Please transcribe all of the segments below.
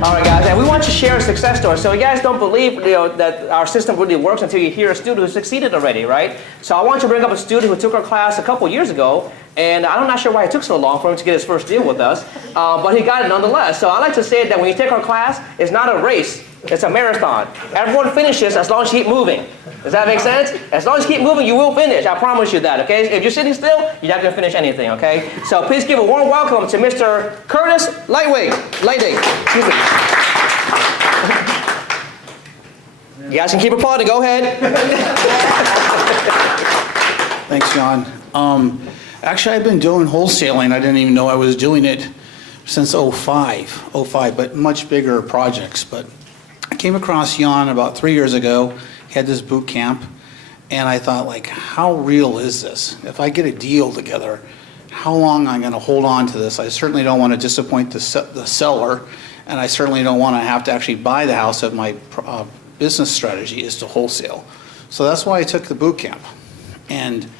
All right, guys, and we want to share a success story. So you guys don't believe that our system really works until you hear a student who succeeded already, right? So I want to bring up a student who took our class a couple years ago, and I'm not sure why it took so long for him to get his first deal with us, but he got it nonetheless. So I like to say that when you take our class, it's not a race, it's a marathon. Everyone finishes as long as you keep moving. Does that make sense? As long as you keep moving, you will finish. I promise you that, okay? If you're sitting still, you're not going to finish anything, okay? So please give a warm welcome to Mr. Curtis Lighting. Excuse me. You guys can keep applauding. Go ahead. Thanks, John. Actually, I've been doing wholesaling. I didn't even know I was doing it since '05, but much bigger projects. But I came across Jan about 3 years ago. He had this boot camp, and I thought, like, how real is this? If I get a deal together, how long am I going to hold on to this? I certainly don't want to disappoint the seller, and I certainly don't want to have to actually buy the house if my business strategy is to wholesale. So that's why I took the boot camp. And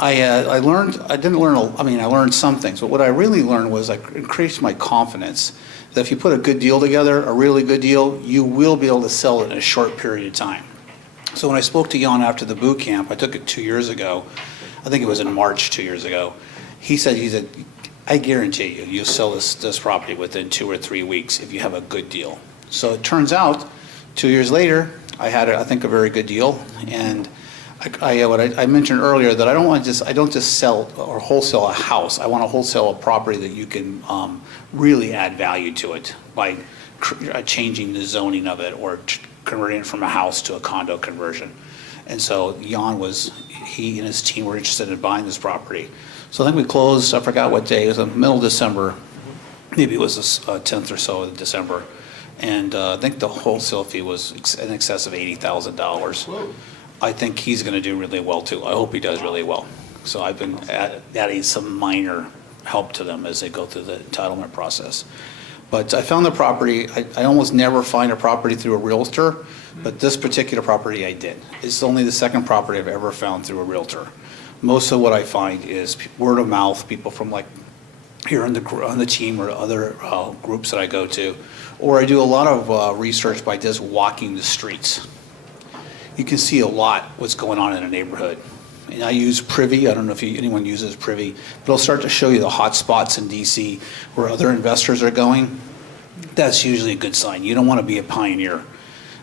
I learned some things, but what I really learned was I increased my confidence that if you put a good deal together, a really good deal, you will be able to sell it in a short period of time. So when I spoke to Jan after the boot camp, I took it 2 years ago, I think it was in March 2 years ago, he said, I guarantee you, you'll sell this property within 2 or 3 weeks if you have a good deal. So it turns out, 2 years later, I had, I think, a very good deal, and I mentioned earlier that I don't just sell or wholesale a house. I want to wholesale a property that you can really add value to it by changing the zoning of it or converting it from a house to a condo conversion. And so Jan he and his team were interested in buying this property. So I think we closed, I forgot what day, it was in the middle of December, maybe it was the 10th or so of December. And I think the wholesale fee was in excess of $80,000. I think he's going to do really well too. I hope he does really well. So I've been adding some minor help to them as they go through the entitlement process. But I found the property, I almost never find a property through a realtor, but this particular property I did. It's only the second property I've ever found through a realtor. Most of what I find is word of mouth, people from like here on the team or other groups that I go to, or I do a lot of research by just walking the streets. You can see a lot what's going on in a neighborhood. And I use Privy. I don't know if anyone uses Privy, but it'll start to show you the hot spots in DC where other investors are going. That's usually a good sign. You don't want to be a pioneer,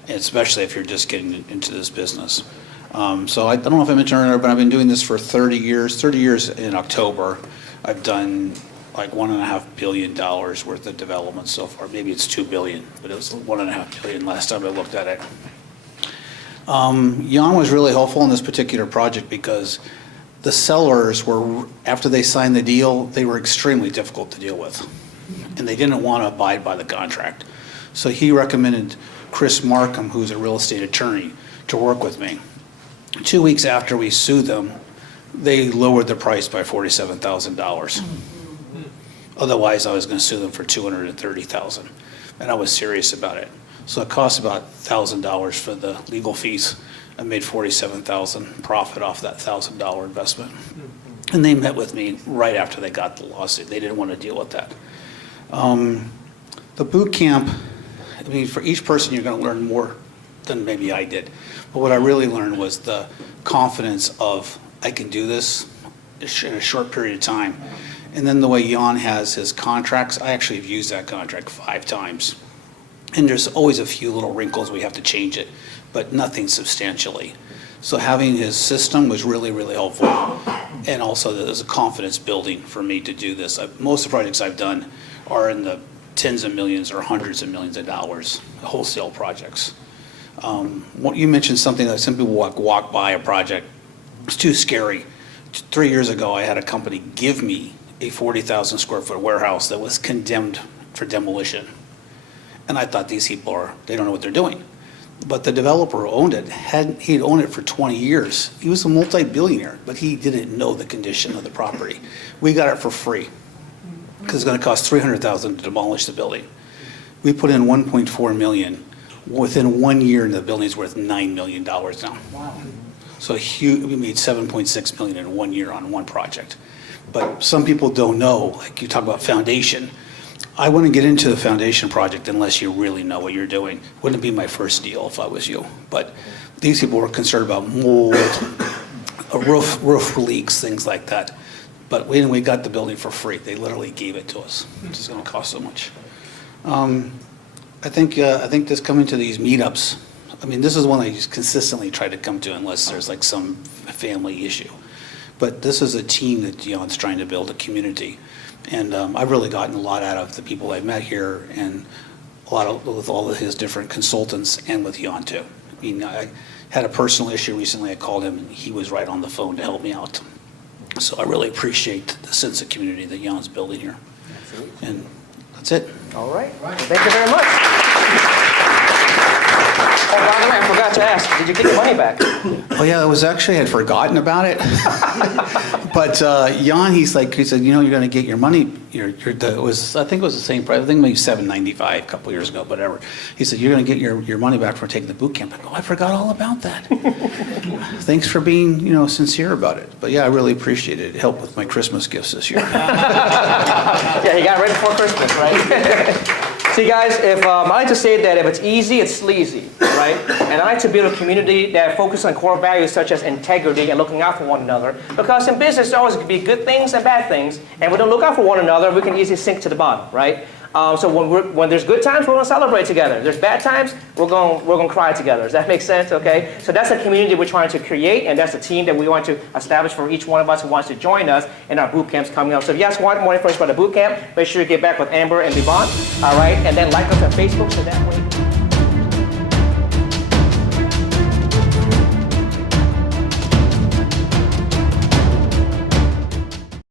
especially if you're just getting into this business. So I don't know if I mentioned earlier, but I've been doing this for 30 years. 30 years in October. I've done like $1.5 billion worth of development so far. Maybe it's $2 billion, but it was $1.5 billion last time I looked at it. Jan was really helpful in this particular project because the sellers were, after they signed the deal, they were extremely difficult to deal with. And they didn't want to abide by the contract. So he recommended Chris Markham, who's a real estate attorney, to work with me. 2 weeks after we sued them, they lowered the price by $47,000. Otherwise, I was going to sue them for $230,000, and I was serious about it. So it cost about $1,000 for the legal fees. I made $47,000 profit off that $1,000 investment. And they met with me right after they got the lawsuit. They didn't want to deal with that. The boot camp, I mean, for each person you're going to learn more than maybe I did. But what I really learned was the confidence of, I can do this in a short period of time. And then the way Jan has his contracts, I actually have used that contract 5 times. And there's always a few little wrinkles we have to change it, but nothing substantially. So having his system was really, really helpful. And also there's a confidence building for me to do this. Most of the projects I've done are in the tens of millions or hundreds of millions of dollars, wholesale projects. You mentioned something that some people walk by a project. It's too scary. 3 years ago, I had a company give me a 40,000 square foot warehouse that was condemned for demolition. And I thought these people they don't know what they're doing. But the developer who owned it, he'd owned it for 20 years. He was a multi-billionaire, but he didn't know the condition of the property. We got it for free because it's going to cost $300,000 to demolish the building. We put in $1.4 million. Within 1 year, the building's worth $9 million now. Wow. So we made $7.6 million in 1 year on one project. But some people don't know, like you talk about foundation. I wouldn't get into the foundation project unless you really know what you're doing. Wouldn't be my first deal if I was you. But these people were concerned about mold, roof leaks, things like that. But we got the building for free. They literally gave it to us. It's going to cost so much. I think this coming to these meetups, I mean, this is one I just consistently try to come to unless there's like some family issue. But this is a team that Jan's trying to build a community. And I've really gotten a lot out of the people I've met here and with all of his different consultants and with Jan too. I mean, I had a personal issue recently. I called him and he was right on the phone to help me out. So I really appreciate the sense of community that Jan's building here. Absolutely. And that's it. All right. Well, thank you very much. Oh, by the way, I forgot to ask, did you get your money back? Oh yeah, I had forgotten about it. But Jan, he said, you know, you're going to get your money. I think it was the same price. I think maybe $7.95 a couple years ago, whatever. He said you're going to get your money back for taking the boot camp. I go, I forgot all about that. Thanks for being, you know, sincere about it. But yeah, I really appreciate it. It helped with my Christmas gifts this year. Yeah, you got ready before Christmas, right? See, guys, I like to say that if it's easy, it's sleazy, right? And I like to build a community that focuses on core values such as integrity and looking out for one another. Because in business, there always can be good things and bad things. And we don't look out for one another, we can easily sink to the bottom, right? So when there's good times, we're going to celebrate together. There's bad times, we're going to cry together. Does that make sense? Okay. So that's a community we're trying to create, and that's a team that we want to establish for each one of us who wants to join us in our boot camps coming up. So if you guys want more information about the boot camp, make sure you get back with Amber and Levon. All right, and then like us on Facebook so that way.